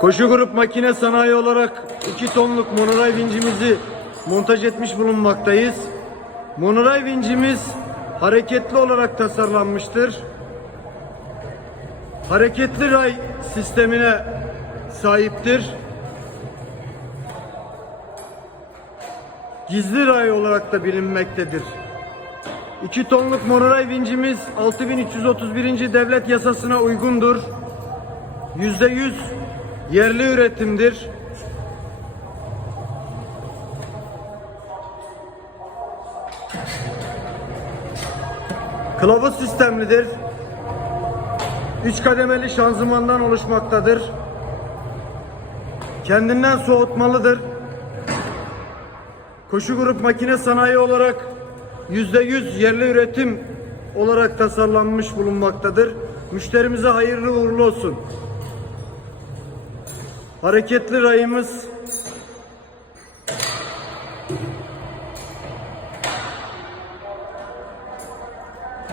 Koşu grup makine sanayi olarak 2 tonluk monoray vincimizi montaj etmiş bulunmaktayız. Monoray vincimiz hareketli olarak tasarlanmıştır. Hareketli ray sistemine sahiptir. Gizli ray olarak da bilinmektedir. 2 tonluk monoray vincimiz 6331. devlet yasasına uygundur. %100 yerli üretimdir. Kılavuz sistemlidir. 3 kademeli şanzımandan oluşmaktadır. Kendinden soğutmalıdır. Koşu grup makine sanayi olarak %100 yerli üretim olarak tasarlanmış bulunmaktadır. Müşterimize hayırlı uğurlu olsun. Hareketli rayımız